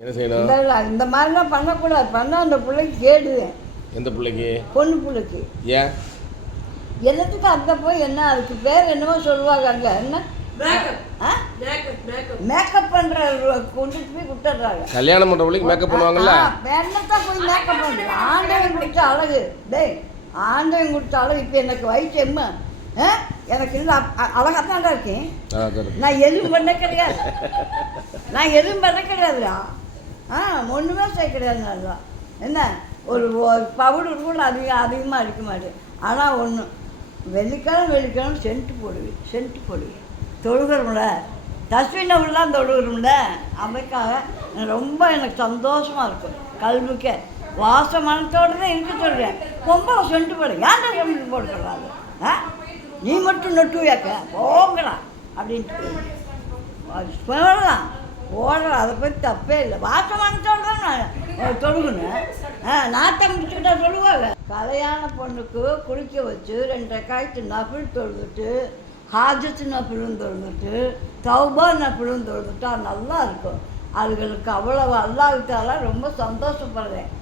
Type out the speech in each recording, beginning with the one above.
என்ன செய்யணும்? இந்த மாதிரிலாம் பண்ணக்கூடாது. பண்ணால் அந்த பிள்ளைக்கு கேடுவேன். எந்த பிள்ளைக்கு? பொண்ணு பிள்ளைக்கு. ஏன் எல்லாத்துக்கும் அங்கே போய் என்ன அதுக்கு பேர் என்னமோ சொல்லுவாங்க. அங்கே என்ன மேக்கப் பண்ணுற கொண்டுட்டு போய் விட்டுறாங்க. கல்யாணம் பண்ணுற பிள்ளைக்கு மேக்கப் பண்ணுவாங்கல்ல. என்னத்தான் போய் மேக்கப் பண்ணுறது? ஆண்டவன் கொடுத்த அழகு. டேய், ஆண்டவன் கொடுத்த அழகு. இப்போ எனக்கு வயசு எம்மா எனக்கு இல்லை அழகாக தான் இருக்கேன். நான் எதுவும் பண்ண கிடையாது. கிடையாதுடா. ஒன்றுமே செய்ய கிடையாது. நல்லா என்ன ஒரு பவுடர் கூட அதிகமாக அடிக்க மாட்டேன். ஆனால் ஒன்று வெள்ளிக்கிழமை சென்ட்டு போடுவேன். தொழுகிறோம்ல, தஸ்வினவுலாம் தொழுகிறோம்ல, அதுக்காக ரொம்ப எனக்கு சந்தோஷமாக இருக்கும். கல்விக்க வாசமானத்தோடு தான் இருக்க சொல்கிறேன். பொம்பளை சென்ட்டு போடு. ஏன்டா சென்ட்டு போடுறாங்க? நீ மட்டும் நொட்டுவியாக்க போங்கடா அப்படின்ட்டு சொல்லலாம். ஓடுறேன், அதை பற்றி தப்பே இல்லை. வாசமானத்தோடு தான் நான் தொழுகணும். நாட்டை முடிச்சுக்கிட்டா சொல்லுவாங்க. கல்யாண பொண்ணுக்கு குளிக்க வச்சு 2 காய்ச்சி நபில் தொழுதுட்டு, ஹாஜத்து நபிலும் தொழுதுட்டு, தௌபா நபிலும் தொழுதுட்டா நல்லா இருக்கும். அதுகளுக்கு அவ்வளவு அல்லாஹ்வுத்தாலா ரொம்ப சந்தோஷப்படுறேன்.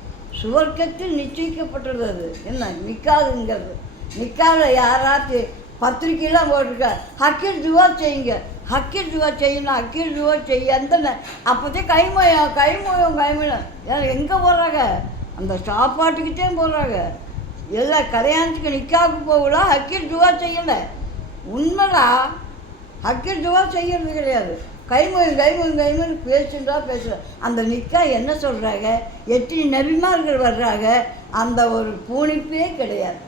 சுவர்க்கத்தில் நிச்சயிக்கப்பட்டுள்ளது. அது என்ன நிக்காதுங்கிறது. நிக்காத யாராச்சும் பத்திரிக்கையெல்லாம் போட்டிருக்க ஹக்கீர் துவா செய்யுங்க, ஹக்கீர் துவா செய்யணும், ஹக்கீர் துவா செய்ய அந்த அப்போதே கைமயம் எங்கே போடுறாங்க? அந்த சாப்பாட்டுக்கிட்டே போடுறாங்க. எல்லாம் கல்யாணத்துக்கு நிக்காவுக்கு போகலாம், ஹக்கீர் துவா செய்யலை. உண்மைடா, ஹக்கீர் துவா செய்யறது கிடையாது. கைமொழி பேசுகிறா. அந்த நிக்கா என்ன சொல்கிறாங்க? எத்தனை நபிமார்கள் வர்றாங்க. அந்த ஒரு பூணிப்பே கிடையாது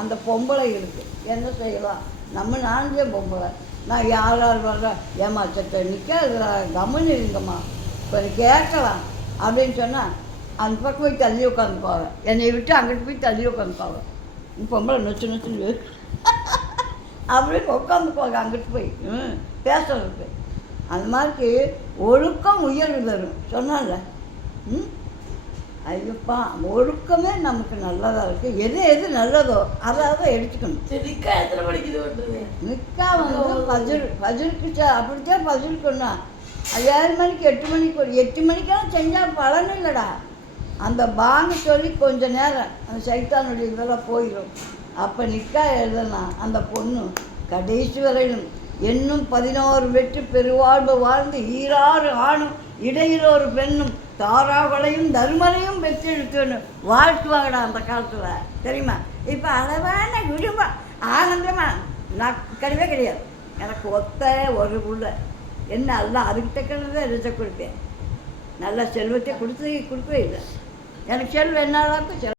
அந்த பொம்பளை இருக்குது. என்ன செய்யலாம்? நம்ம நான்கே பொம்பளை. நான் யார் வர்றேன் ஏமா சட்ட நிற்க கம்முன்னு இருங்கம்மா இப்போ கேட்கலாம் அப்படின்னு சொன்னால் அந்த பக்கம் போய் தள்ளி உட்காந்து போவேன். என்னை விட்டு அங்கிட்டு போய் தள்ளி உட்காந்து போவேன். பொம்பளை நொச்சுன்னு அப்படின்னு உட்காந்துக்குவாங்க அங்கிட்டு போய் பேசுறதுக்கு. அந்த மாதிரி ஒழுக்கம் உயர்வு தரும் சொன்னால. ஐயோப்பா, ஒழுக்கமே நமக்கு நல்லதாக இருக்குது. எது நல்லதோ அதாவது எடுத்துக்கணும். நிக்கா எத்தனை மணிக்கு இது பண்ணுறது? நிக்கா பஜருக்கு அப்படித்தான் பஜருக்குன்னா 7 மணிக்கு 8 மணிக்கு 8 மணிக்கெல்லாம் செஞ்சால் பலன் இல்லைடா. அந்த பாங்கு சொல்லி கொஞ்சம் நேரம் அந்த சைத்தானுடைய இதெல்லாம் போயிடும். அப்போ நிக்கா எழுதலாம். அந்த பொண்ணு கடைசி வரையிலும் இன்னும் 11 வெற்றி பெருவாழ்வு வாழ்ந்து 6 ஆணும் இடையில் ஒரு பெண்ணும் தாராவளையும் தர்மரையும் பெற்றெடுத்துன்னு வாழ்த்துவாங்கடா அந்த காலத்தில். தெரியுமா? இப்போ அளவான விரும்ப ஆனந்தமாக நான் கிடையாது. எனக்கு ஒரு உள்ள என்ன எல்லாம் அதுக்கு தக்கதான் எழுத கொடுப்பேன். நல்ல செல்வத்தை கொடுக்கவே இல்லை. எனக்கு செல்வம் என்ன